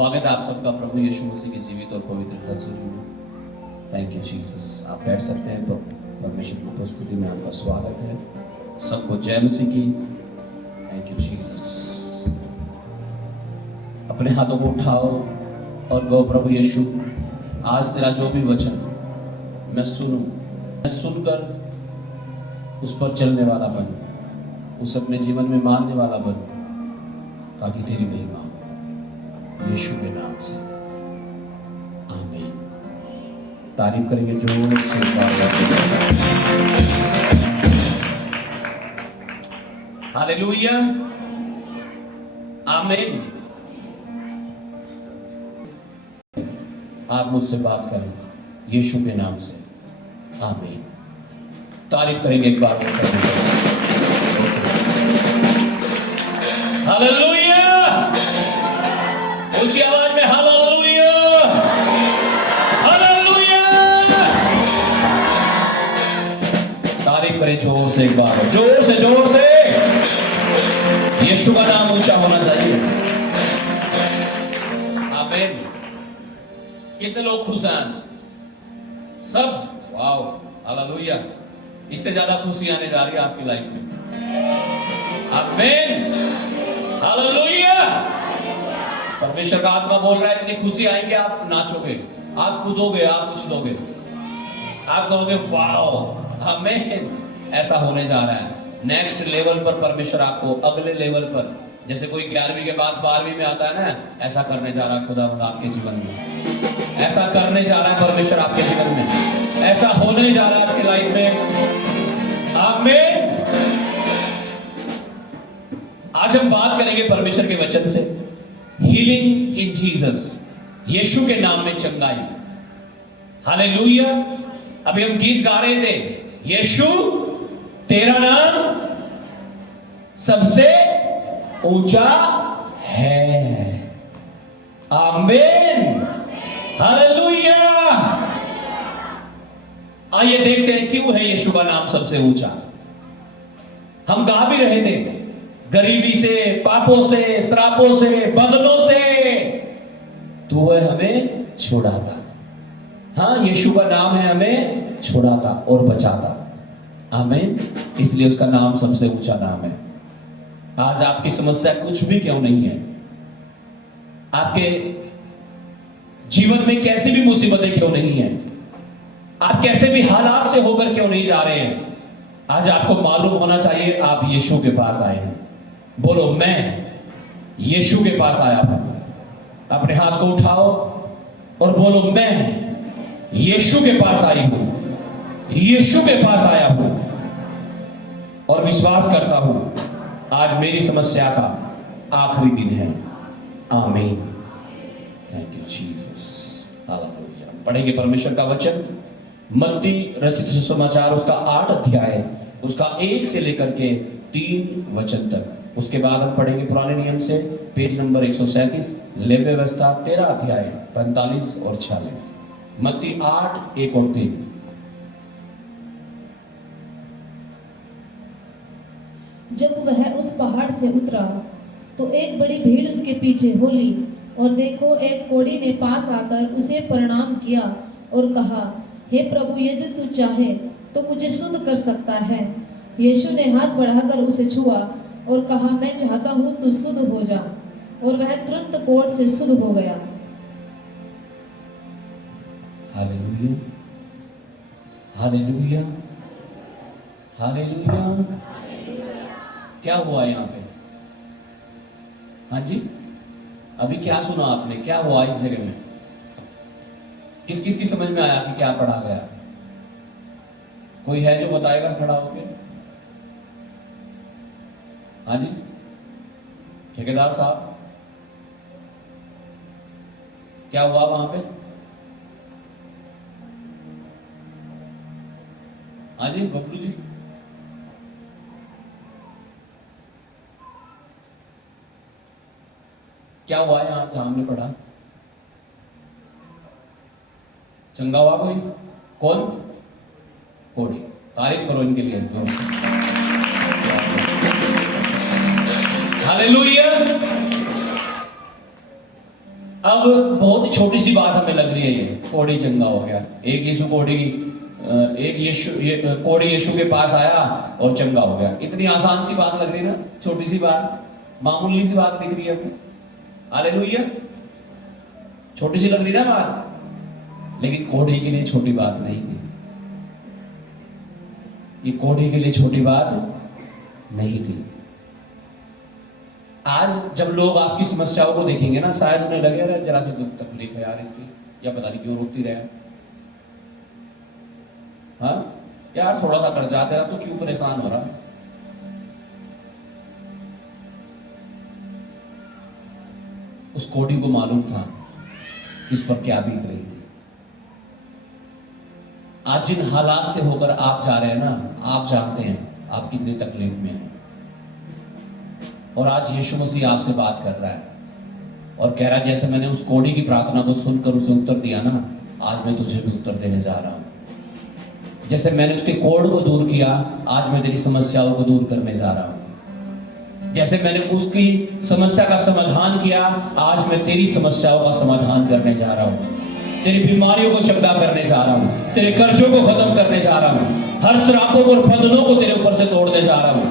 स्वागत है आप सबका प्रभु यीशु मसीह की जीवित और पवित्र हजूरी में। Thank you Jesus. आप बैठ सकते हैं। परमेश्वर की उपस्थिति में आपका स्वागत है। सबको जय मसीह की। Thank you Jesus. अपने हाथों को उठाओ और गो, प्रभु यीशु आज तेरा जो भी वचन मैं सुनूं, मैं सुनकर उस पर चलने वाला बनूं, उस अपने जीवन में मानने वाला बनूं, ताकि तेरी महिमा हो यीशु के नाम से। आमीन। तारीफ करेंगे जोर से। हालेलुया। आमीन। आप मुझसे बात करें यीशु के नाम से। आमीन। तारीफ करेंगे एक बार। हालेलुया। ऊंची आवाज में हालेलुया, हालेलुया। तारीफ करें जोर से एक बार, जोर से, जोर से। यीशु का नाम ऊंचा होना चाहिए। आमीन। कितने लोग खुश हैं आज? सब? Wow, hallelujah. इससे ज्यादा खुशी आने जा रही है आपकी लाइफ में। आमीन, हालेलुया। परमेश्वर का आत्मा बोल रहा है इतनी खुशी आएंगे, आप नाचोगे, आप कूदोगे, आप कुछ दोगे, आप कहोगे वाओ, आमीन। ऐसा होने जा रहा है। नेक्स्ट लेवल पर परमेश्वर आपको, अगले लेवल पर, जैसे कोई 11वीं के बाद 12वीं में आता है ना, ऐसा करने जा रहा है खुदा आपके जीवन में। ऐसा करने जा रहा है परमेश्वर आपके जीवन में। ऐसा होने जा रहा है आपकी लाइफ में। आमीन। आज हम बात करेंगे परमेश्वर के वचन से। हीलिंग इन जीसस, यीशु के नाम में चंगाई। हालेलुया। अभी हम गीत गा रहे थे, यीशु तेरा नाम सबसे ऊंचा है। आमीन, हालेलुया। आइए देखते हैं क्यों है यीशु का नाम सबसे ऊंचा। हम गा भी रहे थे, गरीबी से, पापों से, श्रापों से, बंधनों से तू है हमें छुड़ाता। हाँ, यीशु का नाम है हमें छुड़ाता और बचाता। आमीन। इसलिए उसका नाम सबसे ऊंचा नाम है। आज आपकी समस्या कुछ भी क्यों नहीं है, आपके जीवन में कैसी भी मुसीबतें क्यों नहीं है, आप कैसे भी हालात से होकर क्यों नहीं जा रहे हैं, आज आपको मालूम होना चाहिए आप यीशु के पास आए हैं। बोलो, मैं यीशु के पास आया हूं। अपने हाथ को उठाओ और बोलो, मैं यीशु के पास आई हूं, यीशु के पास आया हूं और विश्वास करता हूं आज मेरी समस्या का आखिरी दिन है। आमीन। Thank you Jesus. हालेलुया। पढ़ेंगे परमेश्वर का वचन, मत्ती रचित सुसमाचार उसका 8 अध्याय, उसका 1 से लेकर के 3 वचन तक। उसके बाद हम पढ़ेंगे पुराने नियम से पेज नंबर 137, लेवी व्यवस्था 13 अध्याय 45 और 46। मत्ती 8, 1 और 3। जब वह उस पहाड़ से उतरा तो एक बड़ी भीड़ उसके पीछे हो ली, और देखो एक कोढ़ी ने पास आकर उसे प्रणाम किया और कहा, हे प्रभु, यदि तू चाहे तो मुझे शुद्ध कर सकता है। यीशु ने हाथ बढ़ाकर उसे छुआ और कहा, मैं चाहता हूं तू शुद्ध हो जा। और वह तुरंत कोढ़ से शुद्ध हो गया। Hallelujah, hallelujah, hallelujah. क्या हुआ यहाँ पे? हाँ जी, अभी क्या सुना आपने? क्या हुआ इस जगह में? किस किस की समझ में आया कि क्या पढ़ा गया? कोई है जो बताएगा खड़ा होके? हाँ जी, ठेकेदार साहब, क्या हुआ वहां पे? हाँ जी, बबलू जी, क्या हुआ यहां जहां हमने पढ़ा? चंगा हुआ कोई? कौन? कोढ़ी। तारीफ करो इनके लिए। हालेलुया। अब अब बहुत ही छोटी सी बात हमें लग रही है, ये कोढ़ी चंगा हो गया, एक यीशु कोढ़ी यीशु के पास आया और चंगा हो गया। इतनी आसान सी बात लग रही है ना, छोटी सी बात, मामूली सी बात दिख रही है हमें। हालेलुया, छोटी सी लग रही ना बात, लेकिन कोढ़ी के लिए छोटी बात नहीं थी। ये कोढ़ी के लिए छोटी बात नहीं थी। आज जब लोग आपकी समस्याओं को देखेंगे ना, शायद उन्हें लगे रहे जरा से दुख तकलीफ है यार इसकी, या पता नहीं क्यों रोती रहे, हाँ यार थोड़ा सा कर्जा तेरा तो क्यों परेशान हो रहा है। उस कोढ़ी को मालूम था कि इस पर क्या बीत रही थी। आज जिन हालात से होकर आप जा रहे हैं ना, आप जानते हैं आप कितनी तकलीफ में हैं। और आज यीशु मसीह आपसे बात कर रहा है और कह रहा है, जैसे मैंने उस कोढ़ी की प्रार्थना को सुनकर उसे उत्तर दिया ना, आज मैं तुझे भी उत्तर देने जा रहा हूं। जैसे मैंने उसके कोढ़ को दूर किया, आज मैं तेरी समस्याओं को दूर करने जा रहा हूं। जैसे मैंने उसकी समस्या का समाधान किया, आज मैं तेरी समस्याओं का समाधान करने जा रहा हूं। तेरी बीमारियों को चंगा करने जा रहा हूं, तेरे कर्जों को खत्म करने जा रहा हूं, हर श्रापों और बंधनों को तेरे ऊपर से तोड़ने जा रहा हूं।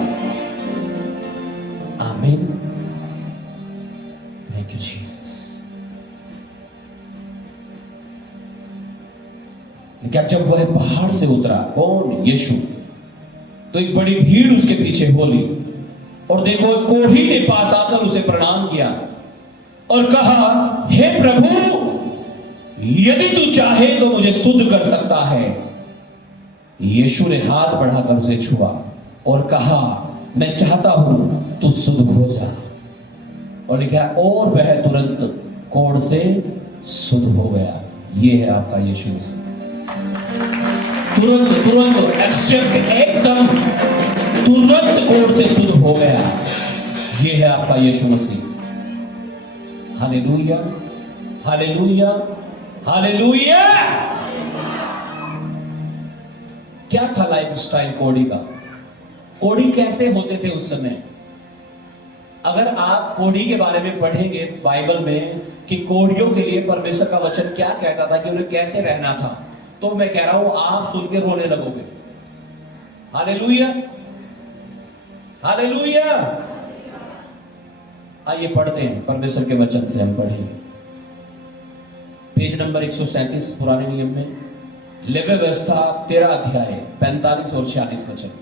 आमीन। Thank you Jesus. क्या जब वह पहाड़ से उतरा, कौन? यीशु, तो एक बड़ी भीड़ उसके पीछे हो ली, और देखो कोढ़ी ने पास आकर उसे प्रणाम किया और कहा, हे प्रभु, यदि तू चाहे तो मुझे शुद्ध कर सकता है। यीशु ने हाथ बढ़ाकर उसे छुआ और कहा, मैं चाहता हूं तू शुद्ध हो जा। और लिखा, और वह तुरंत कोढ़ से शुद्ध हो गया। ये है आपका यीशु मसीह। तुरंत तुरंत एक्सेप्ट, एकदम तुरंत कोढ़ से शुद्ध हो गया। ये है आपका Yeshu Masih. Hallelujah, hallelujah, hallelujah. क्या था लाइफ स्टाइल कोढ़ी का? कोढ़ी कैसे होते थे उस समय? अगर आप कोढ़ी के बारे में पढ़ेंगे बाइबल में कि कोढ़ियों के लिए परमेश्वर का वचन क्या कहता था, कि उन्हें कैसे रहना था, तो मैं कह रहा हूं आप सुन के रोने लगोगे। Hallelujah, hallelujah. आइए पढ़ते हैं, परमेश्वर के वचन से हम पढ़ेंगे। पेज नंबर 137 पुराने नियम में, लेवी व्यवस्था 13 अध्याय 45 और 46 वचन।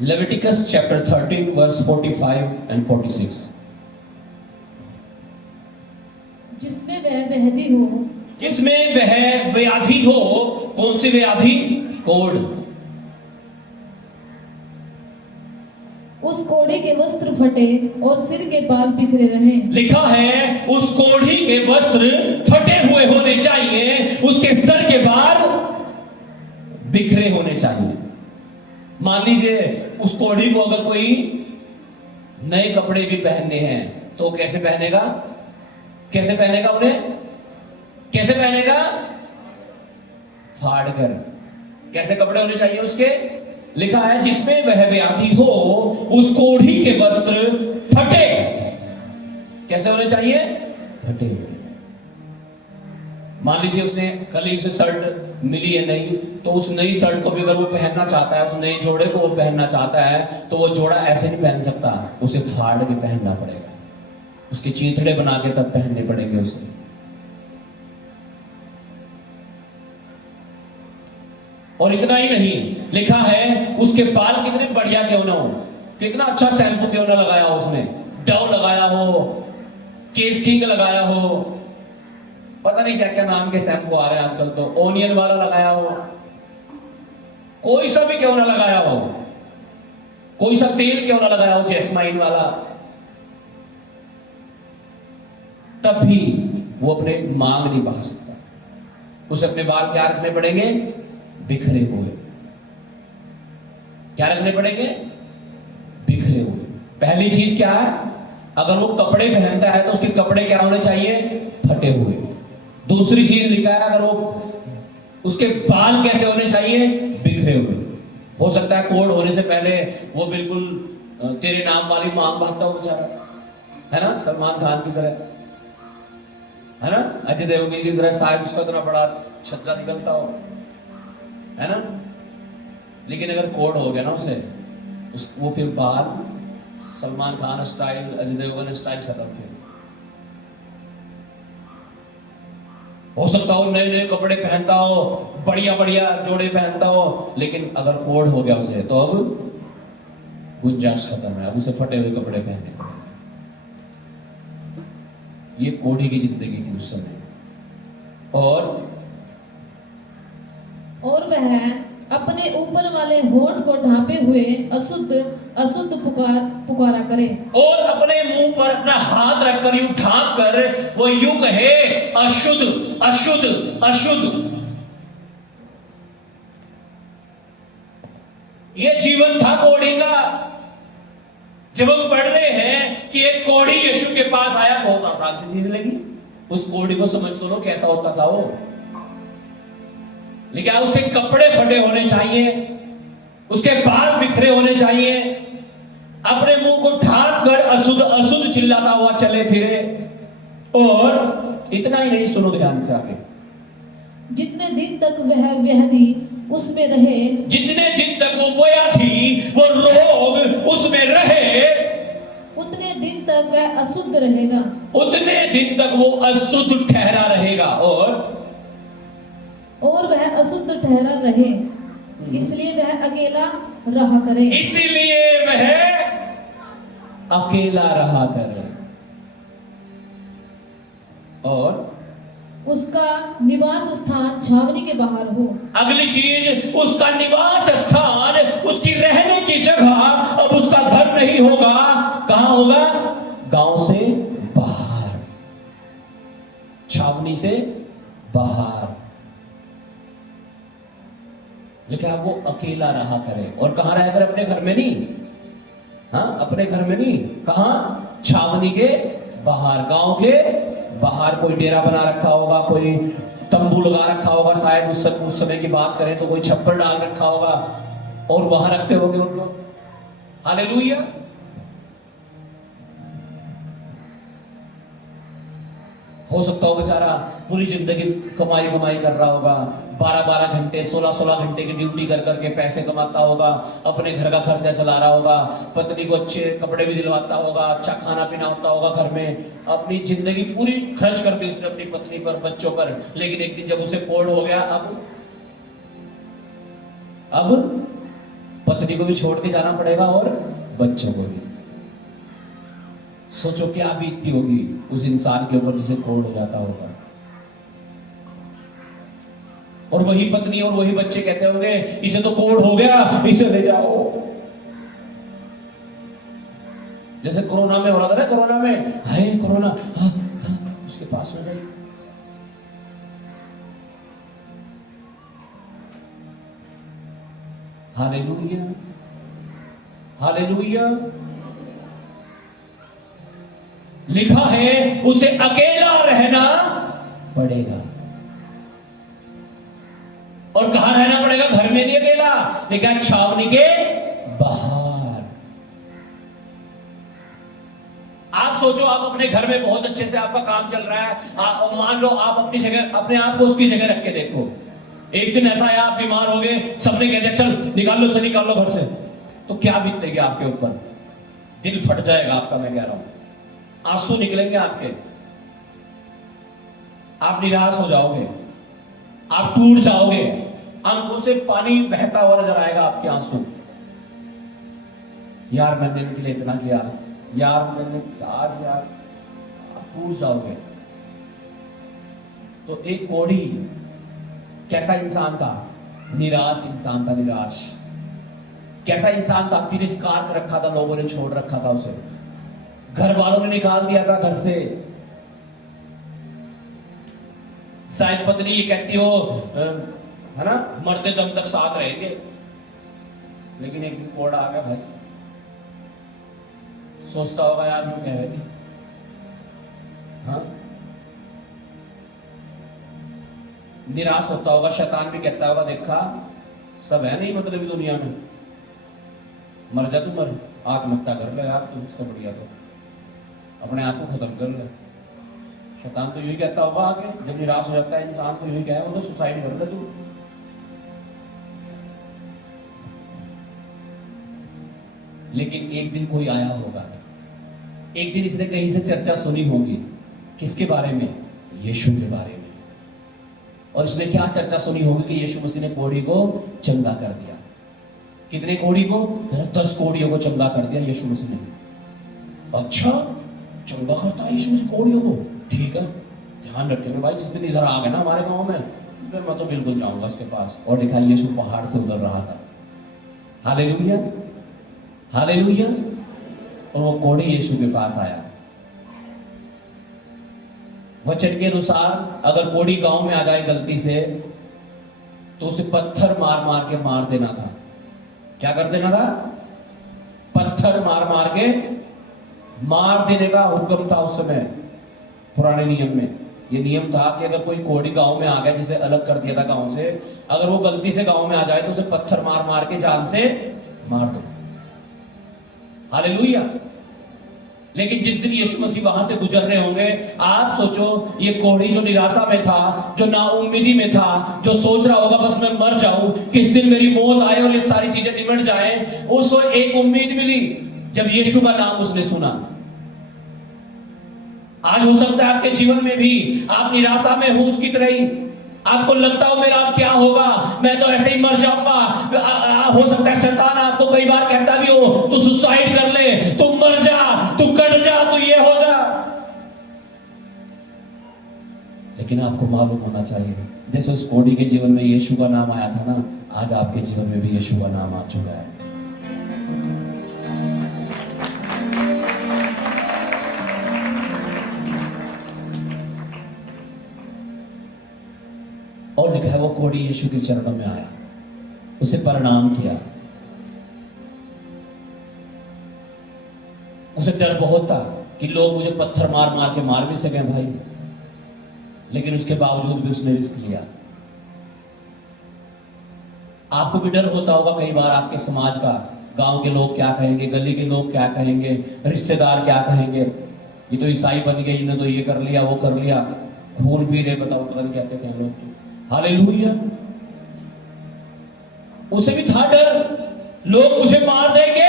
Leviticus chapter 13 verse 45 and 46। जिसमें वह व्याधि हो, जिसमें वह व्याधि हो। कौन सी व्याधि? कोढ़। उस कोढ़ी के वस्त्र फटे और सिर के बाल बिखरे रहें। लिखा है, उस कोढ़ी के वस्त्र फटे हुए होने चाहिए, उसके सर के बाल बिखरे होने चाहिए। मान लीजिए उस कोढ़ी को अगर कोई नए कपड़े भी पहनने हैं तो कैसे पहनेगा? कैसे पहनेगा उन्हें? कैसे पहनेगा? फाड़ कर। कैसे कपड़े होने चाहिए उसके? लिखा है, जिसमें वह व्याधि हो, उस कोढ़ी के वस्त्र फटे। कैसे होने चाहिए? फटे हुए। मान लीजिए उसने कल ही उसे शर्ट मिली है नई, तो उस नई शर्ट को भी अगर वो पहनना चाहता है, उस नए जोड़े को वो पहनना चाहता है, तो वो जोड़ा ऐसे नहीं पहन सकता, उसे फाड़ के पहनना पड़ेगा, उसके चीथड़े बना के तब पहनने पड़ेंगे उसे। और इतना ही नहीं, लिखा है उसके बाल कितने बढ़िया क्यों ना हो, कितना अच्छा शैम्पू क्यों ना लगाया हो उसने, डव लगाया हो, केस किंग लगाया हो, पता नहीं क्या क्या नाम के शैम्पू आ रहे हैं आजकल, तो ओनियन वाला लगाया हो, कोई सा भी क्यों ना लगाया हो, कोई सा तेल क्यों ना लगाया हो, जैस्माइन वाला, तब भी वो अपने मांग नहीं बहा सकता। उसे अपने बाल क्या रखने पड़ेंगे? बिखरे हुए। क्या रखने पड़ेंगे? बिखरे हुए। पहली चीज क्या है? अगर वो कपड़े पहनता है तो उसके कपड़े क्या होने चाहिए? फटे हुए। दूसरी चीज लिखा है, अगर वो उसके बाल कैसे होने चाहिए? बिखरे हुए। हो सकता है कोड होने से पहले वो बिल्कुल तेरे नाम वाली मांग भागता हो बेचारा, है ना, सलमान खान की तरह, है ना, अजय देवगन की तरह, शायद उसका इतना बड़ा छज्जा निकलता हो, है ना। लेकिन अगर कोड हो गया ना उसे, वो फिर बाल सलमान खान स्टाइल, अजय देवगन स्टाइल चल फिर। हो सकता हो नए नए कपड़े पहनता हो, बढ़िया बढ़िया जोड़े पहनता हो, लेकिन अगर कोड हो गया उसे तो अब गुंजाइश खत्म है, अब उसे फटे हुए कपड़े पहनने पड़ेंगे। ये कोढ़ी की जिंदगी थी उस समय। और वह अपने ऊपर वाले होंठ को ढांपे हुए अशुद्ध अशुद्ध पुकारा करे। और अपने मुंह पर अपना हाथ रखकर यूं ढांप कर वो यूं कहे, अशुद्ध अशुद्ध अशुद्ध। ये जीवन था कोढ़ी का। जब हम पढ़ रहे हैं कि एक कोढ़ी यीशु के पास आया, बहुत आसान सी चीज लगी। उस कोढ़ी को समझ तो लो कैसा होता था वो। लेकिन उसके कपड़े फटे होने चाहिए, उसके बाल बिखरे होने चाहिए, अपने मुंह को ढांप कर अशुद्ध अशुद्ध चिल्लाता हुआ चले फिरे। और इतना ही नहीं, सुनो ध्यान से आगे, जितने दिन तक वह व्याधि उसमें रहे, जितने दिन तक वो व्याधि, वो रोग उसमें रहे, उतने दिन तक वह अशुद्ध रहेगा, उतने दिन तक वो अशुद्ध ठहरा रहेगा। और वह अशुद्ध ठहरा रहे, इसलिए वह अकेला रहा करे, इसीलिए वह अकेला रहा करे। और उसका निवास स्थान छावनी के बाहर हो। अगली चीज, उसका निवास स्थान, उसकी रहने की जगह अब उसका घर नहीं होगा। कहां होगा? गांव से बाहर, छावनी से बाहर। लेकिन अब वो अकेला रहा करे। और कहां रहा करे? अपने घर में नहीं, हाँ, अपने घर में नहीं, कहां? छावनी के बाहर, गांव के बाहर। कोई डेरा बना रखा होगा, कोई तंबू लगा रखा होगा, शायद उस समय की बात करें तो कोई छप्पर डाल रखा होगा और वहां रखते होंगे उन लोग। हालेलुया। हो सकता हो बेचारा पूरी जिंदगी कमाई कर रहा होगा, 12-12 घंटे 16-16 घंटे की ड्यूटी कर करके पैसे कमाता होगा, अपने घर का खर्चा चला रहा होगा, पत्नी को अच्छे कपड़े भी दिलवाता होगा, अच्छा खाना पीना होता होगा घर में, अपनी जिंदगी पूरी खर्च करती उसने अपनी पत्नी पर, बच्चों पर। लेकिन एक दिन जब उसे कोढ़ हो गया, अब पत्नी को भी छोड़ के जाना पड़ेगा और बच्चों को भी। सोचो क्या बीतती होगी उस इंसान के ऊपर जिसे कोढ़ हो जाता होगा। और वही पत्नी और वही बच्चे कहते होंगे, इसे तो कोढ़ हो गया, इसे ले जाओ। जैसे कोरोना में हो रहा था ना, कोरोना में, हाय कोरोना, हाँ, उसके पास में गई। Hallelujah, hallelujah. लिखा है उसे अकेला रहना पड़ेगा। और कहां रहना पड़ेगा? घर में नहीं अकेला, लेकिन छावनी के बाहर। आप सोचो, आप अपने घर में बहुत अच्छे से आपका काम चल रहा है, मान लो आप अपनी जगह, अपने आप को उसकी जगह रख के देखो। एक दिन ऐसा है आप बीमार हो गए, सबने कह दिया चल निकाल लो घर से, तो क्या बीतेगी आपके ऊपर? दिल फट जाएगा आपका, मैं कह रहा हूं, आंसू निकलेंगे आपके, आप निराश हो जाओगे, आप टूट जाओगे, आंखों से पानी बहता हुआ नजर आएगा, आपके आंसू। यार मैंने इनके लिए इतना किया, यार मैंने आज, यार, आप टूट जाओगे। तो एक कोढ़ी कैसा इंसान था? निराश इंसान था, निराश। कैसा इंसान था? तिरस्कार कर रखा था, लोगों ने छोड़ रखा था उसे, घर वालों ने निकाल दिया था घर से। शायद पत्नी ये कहती हो, है ना, मरते दम तक साथ रहेंगे, लेकिन एक दिन कोड आ गया भाई, सोचता होगा यार मैं कह रही, हाँ निराश होता होगा, शैतान भी कहता होगा देखा सब है नहीं मतलब दुनिया में, मर जा तू, मर आत्महत्या कर ले यार तू, उससे बढ़िया तो अपने आप को खत्म कर ले। शैतान तो यही कहता होगा आगे, जब निराश हो जाता है इंसान तो यही कहे वो तो सुसाइड कर ले तू। लेकिन एक दिन कोई आया होगा, एक दिन इसने कहीं से चर्चा सुनी होगी, किसके बारे में? यीशु के बारे में। और इसने क्या चर्चा सुनी होगी कि यीशु मसीह ने कोढ़ी को चंगा कर दिया। कितने कोढ़ी को? 10 कोढ़ियों को चंगा कर दिया यीशु मसीह ने। अच्छा चंगा करता है यीशु मसीह कोढ़ियों को, ठीक है ध्यान रखेंगे भाई, जिस दिन इधर आ गए ना हमारे गांव में फिर मैं तो बिल्कुल जाऊंगा उसके पास। और देखा यीशु पहाड़ से उतर रहा था, हालेलुया हालेलुया। और वो कोढ़ी यीशु के पास आया। वचन के अनुसार अगर कोढ़ी गांव में आ जाए गलती से तो उसे पत्थर मार मार के मार देना था। क्या कर देना था? पत्थर मार मार के मार देने का हुक्म था उस समय। पुराने नियम में ये नियम था कि अगर कोई कोढ़ी गांव में आ गया, जिसे अलग कर दिया था गांव से, अगर वो गलती से गांव में आ जाए तो उसे पत्थर मार मार के जान से मार दो। हालेलुया। लेकिन जिस दिन यीशु मसीह वहां से गुजर रहे होंगे, आप सोचो ये कोढ़ी जो निराशा में था, जो नाउम्मीदी में था, जो सोच रहा होगा बस मैं मर जाऊं, किस दिन मेरी मौत आए और ये सारी चीजें निमट जाएं, उसको एक उम्मीद मिली जब यीशु का नाम उसने सुना। आज हो सकता है आपके जीवन में भी आप निराशा में हो उसकी तरह ही, आपको लगता हो मेरा अब क्या होगा, मैं तो ऐसे ही मर जाऊंगा। हो सकता है शैतान आपको कई बार कहता भी हो तू सुसाइड कर ले, तू मर जा, तू कट जा, तू ये हो जा। लेकिन आपको मालूम होना चाहिए, जैसे उस कोढ़ी के जीवन में यीशु का नाम आया था ना, आज आपके जीवन में भी यीशु का नाम आ चुका है। और लिखा है वो कोढ़ी यीशु के चरणों में आया, उसे प्रणाम किया। उसे डर बहुत था कि लोग मुझे पत्थर मार मार के मार भी सके भाई, लेकिन उसके बावजूद भी उसने रिस्क लिया। आपको भी डर होता होगा कई बार आपके समाज का, गांव के लोग क्या कहेंगे, गली के लोग क्या कहेंगे, रिश्तेदार क्या कहेंगे, ये तो ईसाई बन गए, इन्होंने तो ये कर लिया वो कर लिया, खून पी रहे, बताओ पता नहीं कहते क्या लोग। हालेलुया। उसे भी था डर, लोग उसे मार देंगे,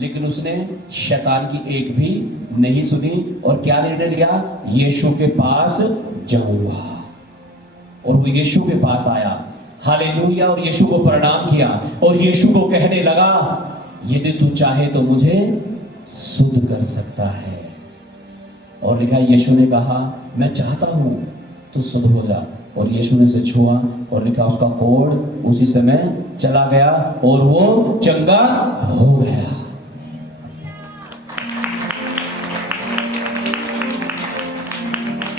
लेकिन उसने शैतान की एक भी नहीं सुनी और क्या निर्णय लिया? यीशु के पास जाऊंगा। और वो यीशु के पास आया, हालेलुया, और यीशु को प्रणाम किया और यीशु को कहने लगा यदि तू चाहे तो मुझे शुद्ध कर सकता है। और लिखा यीशु ने कहा मैं चाहता हूं तू शुद्ध हो जा। और यीशु ने उसे छुआ और लिखा उसका कोढ़ उसी समय चला गया और वो चंगा हो गया।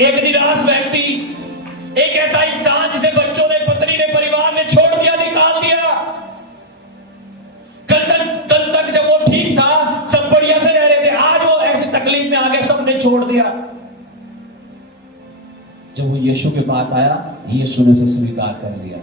एक निराश व्यक्ति, एक ऐसा इंसान जिसे बच्चों ने, पत्नी ने, परिवार ने छोड़ दिया, निकाल दिया। कल तक जब वो ठीक था, सब बढ़िया से रह रहे थे, आज वो ऐसी तकलीफ में आगे सबने छोड़ दिया। जब वो यीशु के पास आया, यीशु ने उसे स्वीकार कर लिया।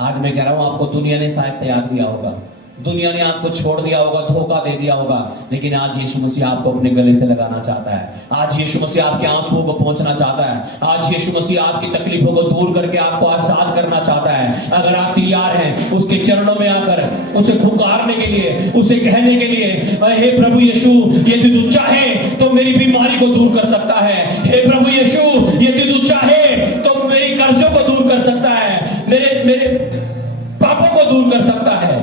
आज मैं कह रहा हूं आपको दुनिया ने शायद त्याग दिया होगा, दुनिया ने आपको छोड़ दिया होगा, धोखा दे दिया होगा, लेकिन आज यीशु मसीह आपको अपने गले से लगाना चाहता है। आज यीशु मसीह आपके आंसुओं को पहुंचना चाहता है। आज यीशु मसीह आपकी तकलीफों को दूर करके आपको आजाद करना चाहता है। अगर आप तैयार हैं उसके चरणों में आकर उसे पुकारने के लिए, उसे कहने के लिए, हे प्रभु यीशु यदि तू चाहे तो मेरी बीमारी को दूर कर सकता है, हे प्रभु यीशु यदि तू चाहे तो मेरी कर्जों को दूर कर सकता है, मेरे पापों को दूर कर सकता है,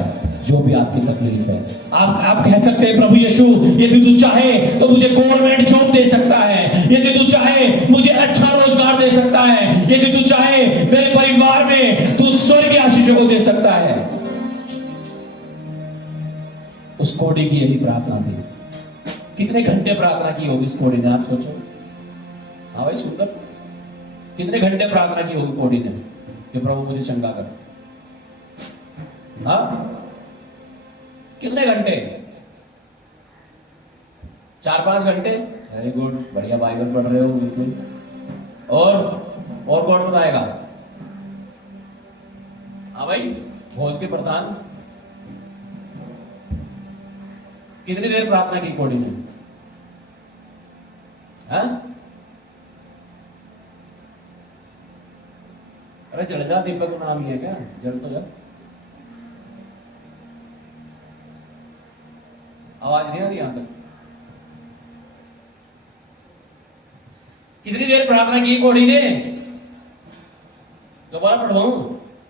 जो भी आपकी तकलीफ है, आप कह सकते हैं प्रभु यीशु यदि तू चाहे तो मुझे गवर्नमेंट जॉब दे सकता है, यदि तू चाहे मुझे अच्छा रोजगार दे सकता है, यदि तू चाहे मेरे परिवार में तू स्वर्ग की आशीषों को दे सकता है। उस कोढ़ी की यही प्रार्थना थी। कितने घंटे प्रार्थना की होगी इस कोढ़ी ने, आप सोचो। हाँ भाई सुंदर, कितने घंटे प्रार्थना की होगी कोढ़ी ने कि प्रभु मुझे चंगा कर। हाँ, कितने घंटे? 4-5 घंटे। वेरी गुड, बढ़िया, बाइबल पढ़ रहे हो बिल्कुल। और कौन बताएगा? हाँ भाई, भोज के प्रधान, कितनी देर प्रार्थना की कोड़ी ने? हाँ? अरे चल जा, दीपक नाम ही है क्या? जल तो जा। आवाज नहीं आ रही यहां तक? कितनी देर प्रार्थना की कोड़ी ने? दोबारा पढ़वाऊं?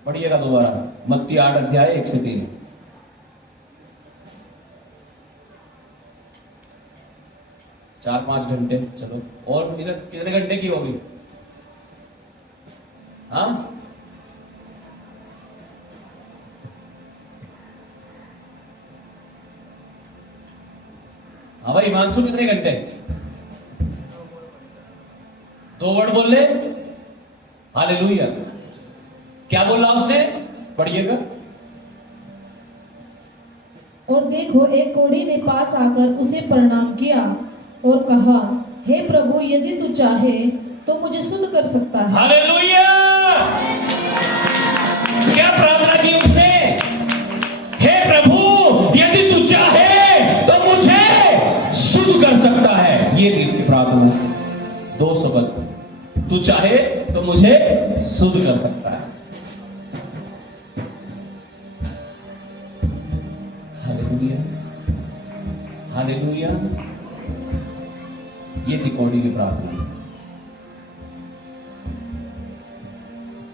पढ़िएगा दोबारा, मत्ती 8 अध्याय 1 से 3। 4-5 घंटे। चलो, और इधर कितने घंटे की होगी? हाँ, हाँ भाई हिमांशु, कितने घंटे? 2 वर्ड बोल ले। हालेलुया। क्या बोला उसने? पढ़िएगा। और देखो, एक कोढ़ी ने पास आकर उसे प्रणाम किया और कहा, हे प्रभु, यदि तू चाहे तो मुझे शुद्ध कर सकता है। हालेलुया। क्या प्रार्थना की उसने? हे प्रभु, यदि तू चाहे तो मुझे शुद्ध कर सकता है। ये थी उसकी प्रार्थना। 2 शब्द, तू चाहे तो मुझे शुद्ध कर सकता है। Hallelujah, hallelujah. ये थी कोढ़ी की प्रार्थना।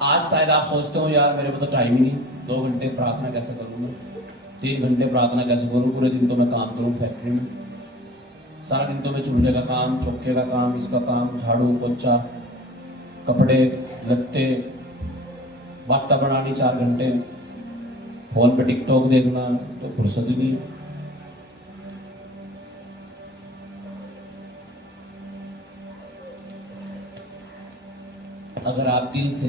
आज शायद आप सोचते हो, यार मेरे को तो टाइम ही नहीं, 2 घंटे प्रार्थना कैसे करूँ मैं, 3 घंटे प्रार्थना कैसे करूँ? पूरे दिन तो मैं काम करूँ फैक्ट्री में, सारा दिन तो मैं चूल्हे का काम, चौके का काम, इसका काम, झाड़ू पोछा, कपड़े लत्ते, वार्ता बनानी 4 घंटे, फोन पे टिकटॉक देखना, तो फुर्सत ही नहीं। अगर आप दिल से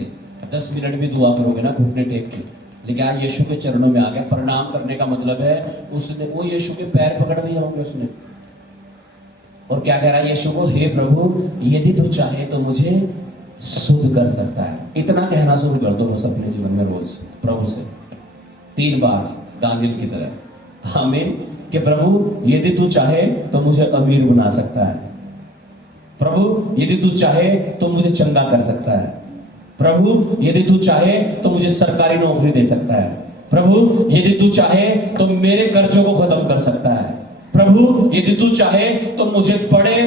10 मिनट भी दुआ करोगे ना घुटने टेक के, लेकिन आज यीशु के चरणों में आ गया। प्रणाम करने का मतलब है उसने, वो यीशु के पैर पकड़ दिए होंगे उसने, और क्या कह रहा है यीशु को? हे प्रभु, यदि तू चाहे तो मुझे शुद्ध कर सकता है। इतना कहना शुरू कर दो बस अपने जीवन में रोज प्रभु से 3 बार, दानियल की तरह। आमीन। कि प्रभु, यदि तू चाहे तो मुझे अमीर बना सकता है। प्रभु, यदि तू चाहे तो मुझे चंगा कर सकता है। प्रभु, यदि तू चाहे तो मुझे सरकारी नौकरी दे सकता है। प्रभु, यदि तू चाहे तो मेरे कर्जों को खत्म कर सकता है। प्रभु, यदि तू चाहे तो मुझे बड़े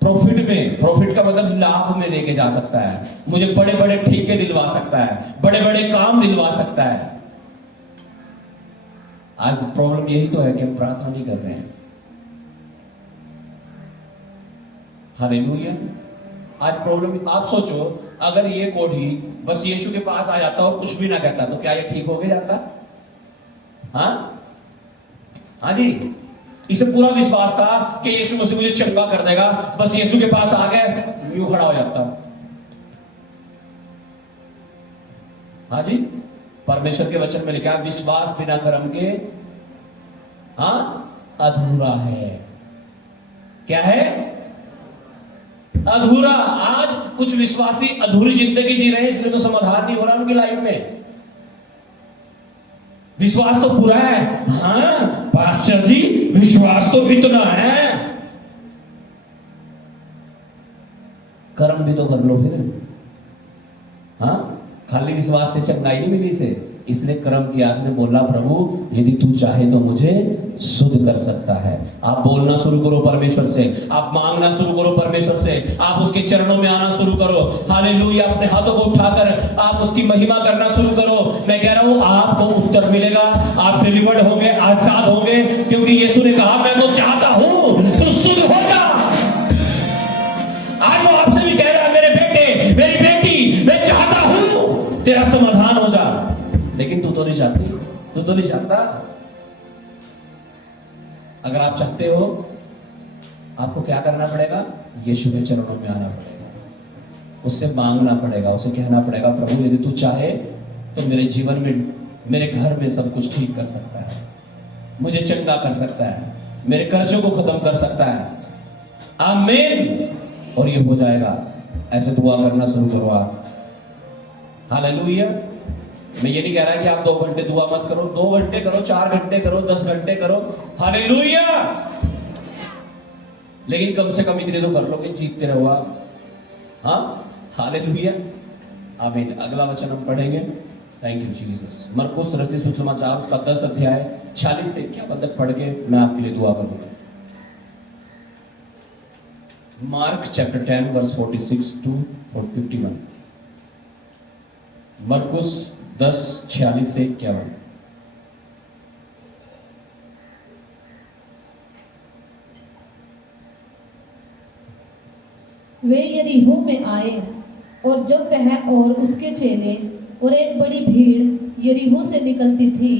प्रॉफिट में, प्रॉफिट का मतलब लाभ में लेके जा सकता है, मुझे बड़े बड़े ठेके दिलवा सकता है, बड़े बड़े काम दिलवा सकता है। आज प्रॉब्लम यही तो है कि हम प्रार्थना नहीं कर रहे हैं। हालेलुया। आज प्रॉब्लम, आप सोचो, अगर ये कोढ़ी बस यीशु के पास आ जाता और कुछ भी ना कहता तो क्या ये ठीक हो गया जाता? हाँ, हाँ जी। इसे पूरा विश्वास था कि यीशु मसीह मुझे चंगा कर देगा, बस यीशु के पास आ गए, यूं खड़ा हो जाता। हाँ जी, परमेश्वर के वचन में लिखा है, विश्वास बिना कर्म के हाँ अधूरा है। क्या है? अधूरा। आज कुछ विश्वासी अधूरी जिंदगी जी रहे हैं, इसलिए तो समाधान नहीं हो रहा उनकी लाइफ में। विश्वास तो पूरा है, हाँ पास्टर जी विश्वास तो इतना है, कर्म भी तो कर लो फिर। हाँ, खाली विश्वास से चंगाई नहीं मिली से, इसलिए कर्म किया। उसने बोला, प्रभु यदि तू चाहे तो मुझे शुद्ध कर सकता है। आप बोलना शुरू करो परमेश्वर से, आप मांगना शुरू करो परमेश्वर से, आप उसके चरणों में आना शुरू करो। हालेलुया। अपने हाथों को उठाकर आप उसकी महिमा करना शुरू करो। मैं कह रहा हूं आपको उत्तर मिलेगा, आप डिलीवर्ड होंगे, आजाद होंगे, क्योंकि यीशु ने कहा, मैं तो चाहता हूं तू शुद्ध हो जा। आज वो आपसे भी कह रहा है, मेरे बेटे मेरी बेटी, मैं चाहता हूं तेरा समाधान हो जा, लेकिन तू तो नहीं चाहती, तू तो नहीं चाहता। अगर आप चाहते हो, आपको क्या करना पड़ेगा? यीशु के चरणों में आना पड़ेगा, उससे मांगना पड़ेगा, उसे कहना पड़ेगा, प्रभु यदि तू चाहे तो मेरे जीवन में मेरे घर में सब कुछ ठीक कर सकता है, मुझे चंगा कर सकता है, मेरे कर्जों को खत्म कर सकता है। आमीन। और ये हो जाएगा। ऐसे दुआ करना शुरू करो आप। हालेलुया। मैं ये नहीं कह रहा कि आप 2 घंटे दुआ मत करो, 2 घंटे करो, 4 घंटे करो, 10 घंटे करो। हालेलुया। लेकिन कम से कम इतने तो कर लो कि जीतते रहो आप। हाँ, हालेलुया। आमीन। अगला वचन हम पढ़ेंगे। Thank you Jesus. मरकुस रचित सुसमाचार उसका 10 अध्याय 46 से 51 तक पढ़ के मैं आपके लिए दुआ करूंगा। Mark chapter 10 verse 46 to 51। मरकुस 10 46 से 51। वे यरीहो में आए, और जब वह और उसके चेले और एक बड़ी भीड़ यरीहो से निकलती थी,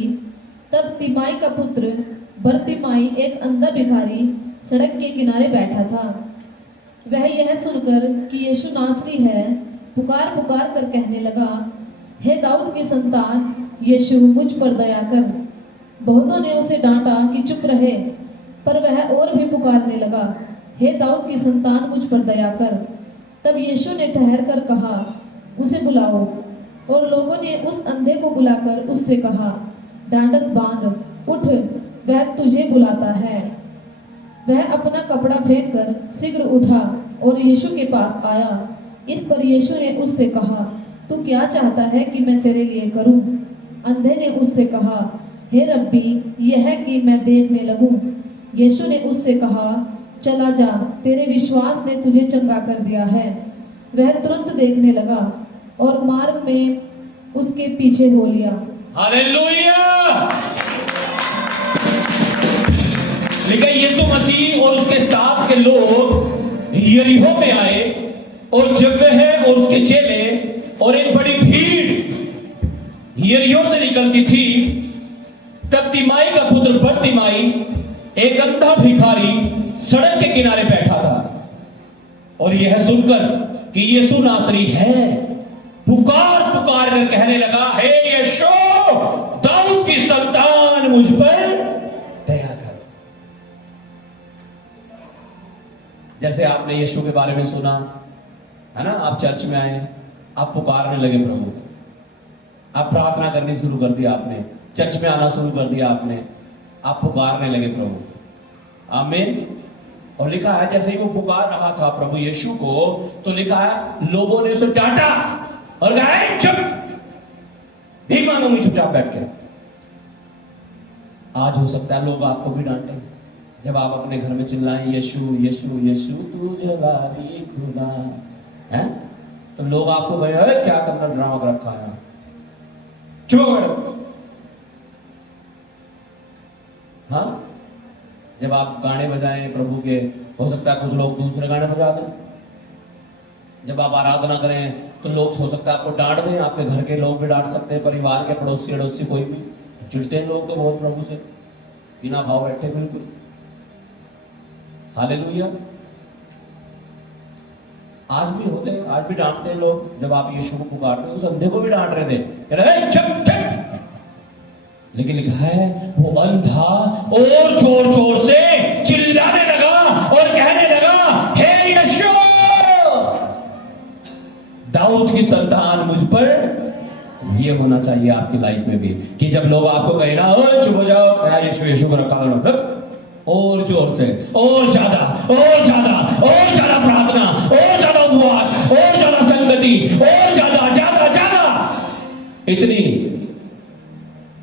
तब तिमाई का पुत्र बरतिमाई एक अंधा भिखारी सड़क के किनारे बैठा था। वह यह सुनकर कि यीशु नासरी है, पुकार पुकार कर कहने लगा, हे दाऊद की संतान, यीशु मुझ पर दया कर। बहुतों ने उसे डांटा कि चुप रहे, पर वह और भी पुकारने लगा, हे दाऊद की संतान, मुझ पर दया कर। तब यीशु ने ठहर कर कहा, उसे बुलाओ। और लोगों ने उस अंधे को बुलाकर उससे कहा, डांडस बांध, उठ, वह तुझे बुलाता है। वह अपना कपड़ा फेंक कर शीघ्र उठा और यीशु के पास आया। इस पर यीशु ने उससे कहा, तू क्या चाहता है कि मैं तेरे लिए करूं? अंधे ने उससे कहा, हे रब्बी, यह है कि मैं देखने लगूं। यीशु ने उससे कहा, चला जा, तेरे विश्वास ने तुझे चंगा कर दिया है। वह तुरंत देखने लगा और मार्ग में उसके पीछे हो लिया। हालेलुया। लेकिन यीशु मसीह और उसके साथ के लोग यरीहो में आए, और जब वह और उसके चेले और एक बड़ी भीड़ यरीहो से निकलती थी, तब तिमाई का पुत्र बरतिमाई एक अंधा भिखारी सड़क के किनारे बैठा था। और यह सुनकर कि यीशु नासरी है, पुकार पुकार कर कहने लगा, हे यीशु, दाऊद की संतान, मुझ पर दया कर। जैसे आपने यीशु के बारे में सुना है ना, आप चर्च में आए, आप पुकारने लगे प्रभु, आप प्रार्थना करनी शुरू कर दी, आपने चर्च में आना शुरू कर दिया, आपने आप पुकारने लगे प्रभु। आमीन। और लिखा है जैसे ही वो पुकार रहा था प्रभु यीशु को, तो लिखा है लोगों ने उसे डांटा और कहा, चुप, भीख मांगूंगी चुपचाप बैठ के। आज हो सकता है लोग आपको भी डांटे जब आप अपने घर में चिल्लाएं, यीशु यीशु यीशु तू जवाबी खुदा है, तो लोग आपको कहे, क्या तुमने ड्रामा कर रखा है, चुप। हाँ, जब आप गाने बजाएं प्रभु के, हो सकता है कुछ लोग दूसरे गाने बजा दें। जब आप आराधना करें तो लोग, हो सकता है आपको डांट दें, आपके घर के लोग भी डांट सकते हैं, परिवार के पड़ोसी अड़ोसी कोई भी चिढ़ते हैं लोग तो बहुत प्रभु से, बिना भाव बैठे बिल्कुल। हालेलुया। आज भी होते हैं, आज भी डांटते हैं लोग। जब आप यीशु को पुकारते हैं, उस अंधे को भी डांट रहे थे, कह रहे चुप चुप। लेकिन लिखा है वो अंधा और जोर जोर से चिल्लाने लगा और कहने लगा, हे यीशु, दाऊद की संतान, मुझ पर। ये होना चाहिए आपकी लाइफ में भी कि जब लोग आपको कहे ना, ओ चुप हो जाओ, क्या यीशु यीशु को रखा लो, और जोर से, और ज्यादा, और ज्यादा, और ज्यादा प्रार्थना, और ज्यादा उपवास, और ज्यादा संगति, और ज्यादा ज्यादा ज्यादा, इतनी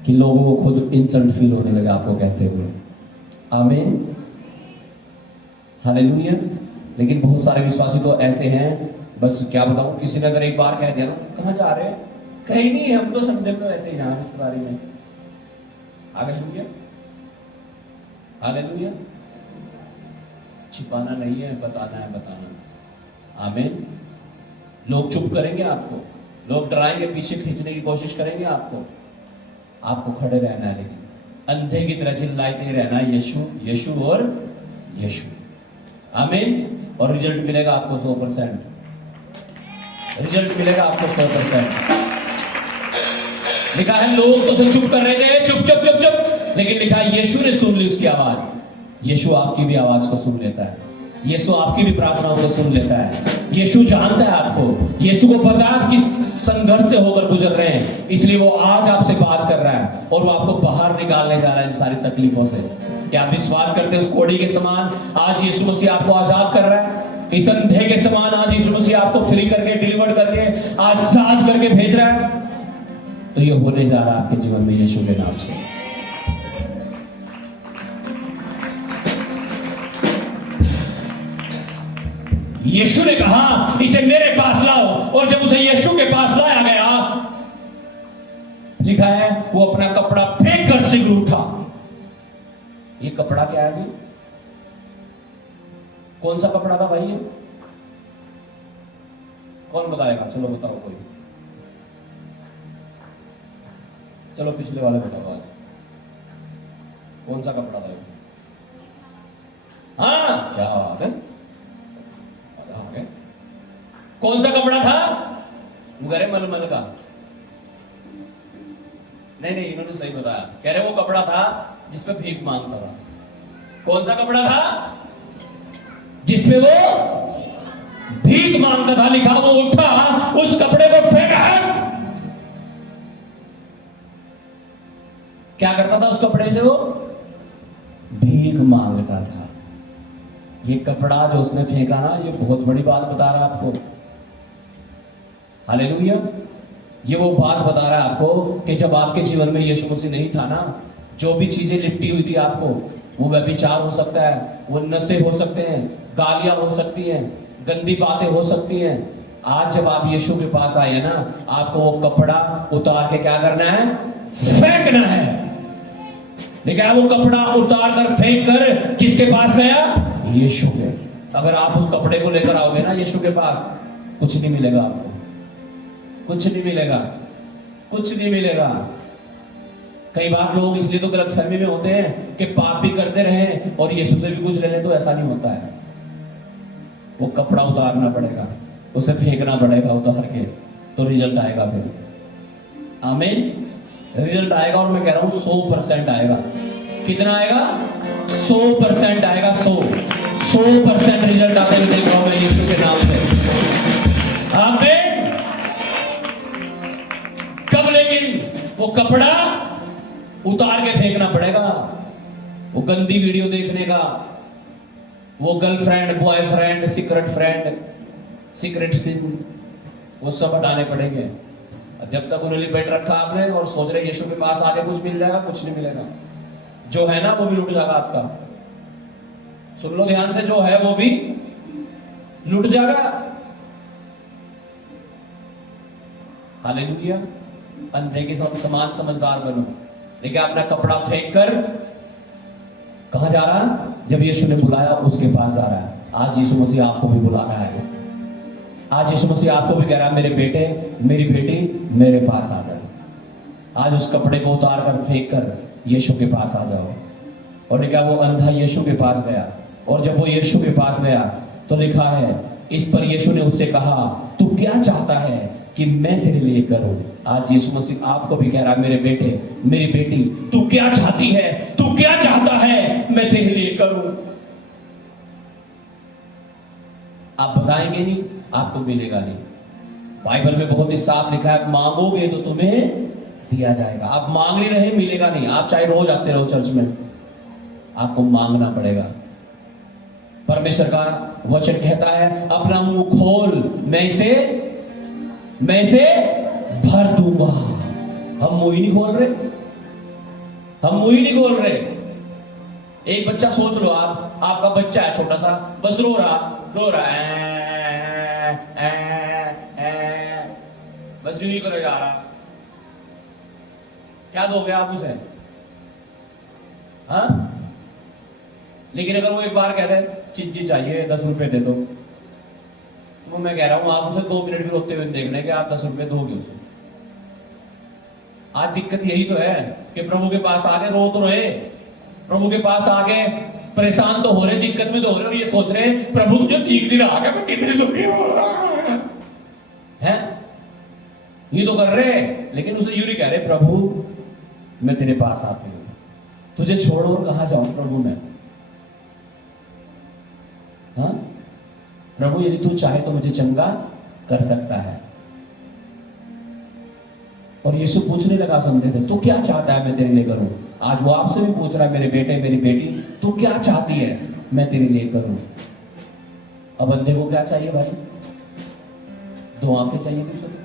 कि लोगों को खुद इंसल्ट फील होने लगा आपको कहते हुए। आमीन। हालेलुया। लेकिन बहुत सारे विश्वासी तो ऐसे हैं, बस क्या बताऊं, किसी ने अगर एक बार कह दिया ना, कहाँ जा रहे हैं, कहीं नहीं, हम तो संडे में वैसे ही जा रिश्तेदारी में। हालेलुया। हालेलुया। छिपाना नहीं है, बताना है, बताना। आमीन। लोग चुप करेंगे आपको, लोग डराएंगे, पीछे खींचने की कोशिश करेंगे आपको खड़े रहना है, लेकिन अंधे की तरह चिल्लाते रहना है, यीशु यीशु और यीशु। आमीन। और रिजल्ट मिलेगा आपको 100%, रिजल्ट मिलेगा आपको 100%। लिखा है लोग तो उसे चुप कर रहे थे, चुप चुप चुप चुप, लेकिन लिखा है यीशु ने सुन ली उसकी आवाज। यीशु आपकी भी आवाज को सुन लेता है, यीशु आपकी भी प्रार्थनाओं को सुन लेता है। यीशु जानता है आपको, यीशु को पता है आप किस संघर्ष से होकर गुजर रहे हैं, इसलिए वो आज आपसे बात कर रहा है और वो आपको बाहर निकालने जा रहा है इन सारी तकलीफों से। क्या आप विश्वास करते हैं उस कोड़ी के समान आज यीशु मसीह आपको आजाद कर रहा है? इस अंधे के समान आज यीशु मसीह आपको फ्री करके, डिलीवर करके, आजाद करके भेज रहा है। तो ये होने जा रहा है आपके जीवन में यीशु के नाम से। यीशु ने कहा इसे मेरे पास लाओ, और जब उसे यीशु के पास लाया गया, लिखा है वो अपना कपड़ा फेंक कर शीघ्र उठा। ये कपड़ा क्या है जी? कौन सा कपड़ा था भाई ये? कौन बताएगा? चलो बताओ कोई, चलो पिछले वाले बताओ आज कौन सा कपड़ा था? हाँ क्या बात है, कौन सा कपड़ा था? गरे मलमल का? नहीं, इन्होंने सही बताया, कह रहे वो कपड़ा था जिसपे भीख मांगता था। कौन सा कपड़ा था? जिसपे वो भीख मांगता था। लिखा वो उठा, उस कपड़े को फेंका। क्या करता था उस कपड़े से? वो भीख मांगता था। ये कपड़ा जो उसने फेंका ना, ये बहुत बड़ी बात बता रहा है आपको। हालेलुया। ये वो बात बता रहा है आपको कि जब आपके जीवन में यीशु मसीह नहीं था ना, जो भी चीजें लिपटी हुई थी आपको, वो व्यभिचार हो सकता है, वो नशे हो सकते हैं, गालियां हो सकती हैं, गंदी बातें हो सकती हैं। आज जब आप यीशु के पास आए हैं ना, आपको वो कपड़ा उतार के क्या करना है? फेंकना है। देखा है वो कपड़ा उतार कर फेंक कर किसके पास गया? यीशु के। अगर आप उस कपड़े को लेकर आओगे ना यीशु के पास, कुछ नहीं मिलेगा आपको, कुछ नहीं मिलेगा, कुछ नहीं मिलेगा। कई बार लोग इसलिए तो गलतफहमी में होते हैं कि पाप भी करते रहें और यीशु से भी कुछ ले लें, तो ऐसा नहीं होता है। वो कपड़ा उतारना पड़ेगा, उसे फेंकना पड़ेगा उतार के, तो रिजल्ट आएगा फिर। आमीन। रिजल्ट आएगा, और मैं कह रहा हूं 100% आएगा। कितना आएगा? 100% आएगा। 100% रिजल्ट आते हुए देख रहा हूं मैं यीशु के नाम से। आमीन। कब? लेकिन वो कपड़ा उतार के फेंकना पड़ेगा। वो गंदी वीडियो देखने का, वो girlfriend, boyfriend, secret friend, secret sin, वो सब हटाने पड़ेंगे। जब तक उन्हें लिपेट रखा आपने और सोच रहे यीशु के पास आके कुछ मिल जाएगा, कुछ नहीं मिलेगा। जो है ना वो भी लुट जाएगा आपका। सुन लो ध्यान से, जो है वो भी लुट जाएगा। हालेलुया। अंधे के समान समझदार बनो। लेकिन अपना कपड़ा फेंक कर कहां जा रहा है? जब यीशु ने बुलाया उसके पास जा रहा है। आज यीशु मसीह आपको भी बुला रहा है। आज यीशु मसीह आपको भी कह रहा है, मेरे बेटे, मेरी बेटी, मेरे पास आ जाओ। आज उस कपड़े को उतार कर फेंक कर यीशु के पास आ जाओ। और लिखा वो अंधा यीशु के पास गया, और जब वो यीशु के पास गया तो लिखा है इस पर यीशु ने उससे कहा, तू क्या चाहता है कि मैं तेरे लिए करूं? आज यीशु मसीह आपको भी कह रहा है, मेरे बेटे, मेरी बेटी, तू क्या चाहती है? तू क्या चाहता है मैं तेरे लिए करूं? आप बताएंगे नहीं, आपको मिलेगा नहीं। बाइबल में बहुत ही साफ लिखा है, मांगोगे तो तुम्हें दिया जाएगा। आप मांग नहीं रहे, मिलेगा नहीं। आप चाहे रोज आते रहो चर्च में, आपको मांगना पड़ेगा। परमेश्वर का वचन कहता है, अपना मुंह खोल, मैं इसे भर दूंगा। हम मुंह ही नहीं खोल रहे, हम मुंह ही नहीं खोल रहे। एक बच्चा सोच लो, आपका बच्चा है छोटा सा, बस रो रहा बस यूं ही करे जा रहा, क्या दोगे आप उसे? हाँ? लेकिन अगर वो एक बार कह दे चीज चाहिए, 10 रुपए दे दो, तो मैं कह रहा हूं आप उसे 2 मिनट भी रोते हुए देखने के आप 10 रुपए दोगे उसे। आज दिक्कत यही तो है कि प्रभु के पास आके रो तो रहे, प्रभु के पास आके परेशान तो हो रहे, दिक्कत में तो हो रहे, और ये सोच रहे प्रभु तुझे ठीक नहीं रहा क्या? मैं कितनी दुखी हो रहा है। ये तो कर रहे, लेकिन उसे यूं नहीं कह रहे प्रभु मैं तेरे पास आती हूं, तुझे छोड़ो और कहां जाऊं प्रभु मैं। हाँ प्रभु यदि तू चाहे तो मुझे चंगा कर सकता है। और यीशु पूछने लगा संदेश से, तू क्या चाहता है मैं तेरे लिए करूं। आज वो आपसे भी पूछ रहा है, मेरे बेटे मेरी बेटी तू क्या चाहती है मैं तेरे लिए करूं। अब अंधे को क्या चाहिए भाई, 2 आंखें चाहिए थी उसे।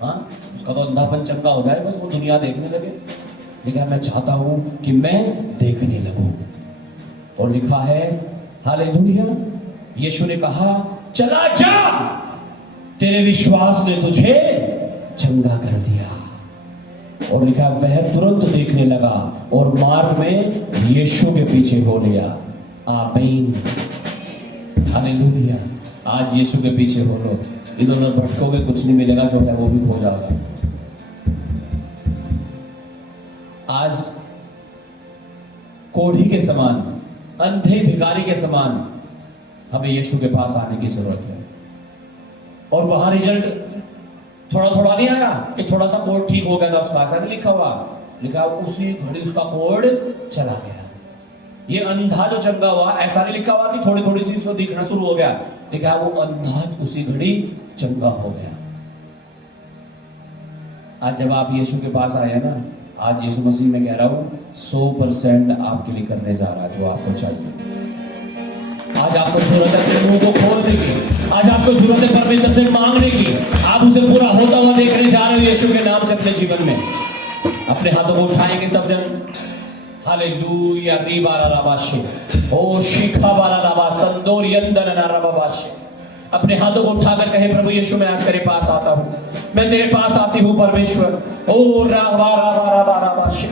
हाँ उसका तो अंधापन चंगा हो जाए, बस वो दुनिया देखने लगे। लेकिन मैं चाहता हूं कि मैं देखने लगूं। और लिखा है हालेलुया, यीशु ने कहा चला जा, तेरे विश्वास ने तुझे चंगा कर दिया। और लिखा वह तुरंत देखने लगा और मार्ग में यीशु के पीछे हो लिया। आमीन हालेलुया। आज यीशु के पीछे हो लो, इधर उधर भटकोगे कुछ नहीं मिलेगा, जो है वो भी खो जाएगा। आज कोढ़ी के समान, अंधे भिखारी के समान हमें यीशु के पास आने की जरूरत है। और वहां रिजल्ट थोड़ा थोड़ा नहीं आया कि थोड़ा सा कोड ठीक हो गया था उसका, ऐसा नहीं लिखा हुआ, लिखा उसी घड़ी उसका कोड चला गया। ये अंधा जो चंगा हुआ, ऐसा नहीं लिखा हुआ कि थोड़ी थोड़ी सी इसको दिखना शुरू हो गया, लिखा वो अंधा उसी घड़ी चंगा हो गया। आज जब आप यीशु के पास आए ना, आज यीशु मसीह में कह रहा हूं 100% आपके लिए करने जा रहा है जो आपको चाहिए। आज आपको जरूरत है अपने मुंह को खोलने की, आज आपको जरूरत है परमेश्वर से मांगने की। आप उसे पूरा होता हुआ देखने जा रहे हो यीशु के नाम से अपने जीवन में। अपने हाथों को उठाएंगे सब जन। हालेलुया दीबारा राबाशे ओ शिखा बारा राबा संदोर यंदन नाराबाशे। अपने हाथों को उठाकर कहे प्रभु यीशु मैं आज तेरे पास आता हूं, मैं तेरे पास आती हूं परमेश्वर। ओ राबा राबा राबा राबाशे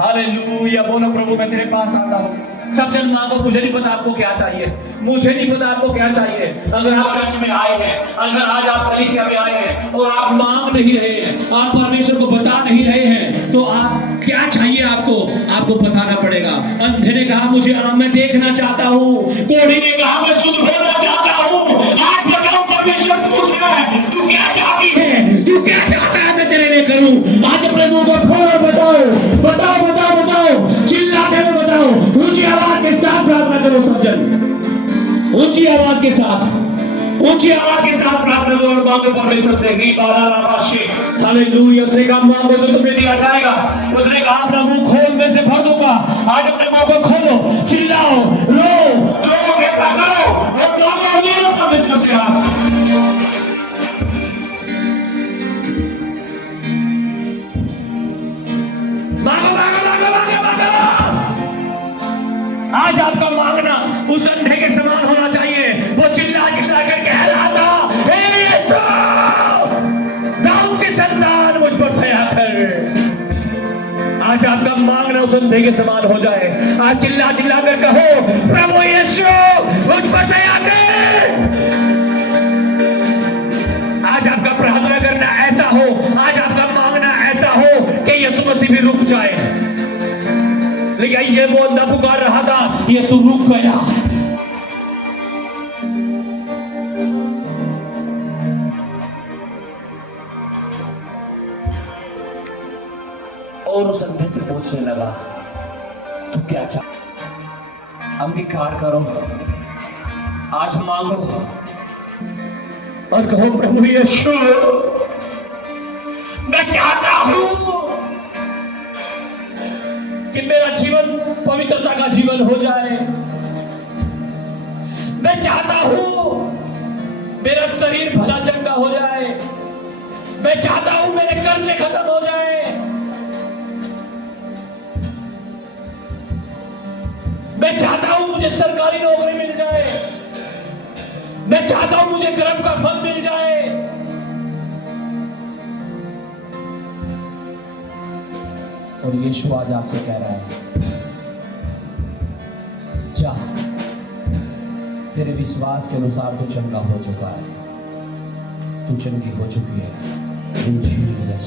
हालेलुया। बोलो प्रभु मैं तेरे पास आता हूं। सब जन मांगो। मुझे नहीं पता आपको क्या चाहिए, मुझे नहीं पता आपको क्या चाहिए। अगर आप चर्च में आए हैं, अगर आज आप कलीसिया में आए हैं और आप मांग नहीं रहे हैं, आप परमेश्वर को बता नहीं रहे हैं, तो आप क्या चाहिए आपको बताना पड़ेगा। अंधे ने कहा मुझे मैं देखना चाहता हूँ, कोढ़ी ने कहा मैं शुद्ध होना चाहता हूँ। आज बताओ परमेश्वर पूछ रहा है तू क्या चाहती है, तू क्या चाहता है मैं तेरे लिए करूँ। आज अपने मुंह को खोलो, बताओ बताओ बताओ बताओ, चिल्लाते हुए बताओ, ऊंची आवाज के साथ प्रार्थना करो सब जन। ऊंची आवाज के साथ, ऊंची आवाज के साथ प्रार्थना करो और मांगो परमेश्वर से। हालेलुया। उसने कहा मांगो तो तुम्हें दिया जाएगा। उसने कहा अपना मुंह खोल में से भर दूंगा। आज अपने मुंह को खोलो, चिल्लाओ, रो, जो कहता करो और मांगो परमेश्वर से। आज मांगो मांगो मांगो मांगो मांगो। आज आपका मांगना उस अंधे के समान होना चाहिए। वो चिल्ला चिल्ला कर कह रहा था हे यीशु दाऊद की संतान मुझ पर दया कर। आज आपका मांगना उस अंधे के समान हो जाए। आज चिल्ला चिल्ला कर कहो प्रभु यीशु मुझ पर दया कर। आज आपका प्रार्थना करना ऐसा हो, आज आपका मांगना ऐसा हो कि यीशु मसीह भी रुक जाए। लेकिन ये वो अंधा पुकार रहा था, यीशु रुक गया। और उस अंधे से पूछने लगा तू क्या चाहता। अंगीकार करो, आज मांगो और कहो प्रभु यीशु मैं चाहता हूं कि मेरा जीवन पवित्रता का जीवन हो जाए। मैं चाहता हूं मेरा शरीर भला चंगा हो जाए। मैं चाहता हूं मेरे कर्जे खत्म हो जाए। मैं चाहता हूं मुझे सरकारी नौकरी मिल जाए। मैं चाहता हूं मुझे कर्म का फल मिल जाए। और यीशु आज आपसे कह रहा है जा, तेरे विश्वास के अनुसार तू चंगा हो चुका है, तू चंगी हो चुकी है। इन जीसस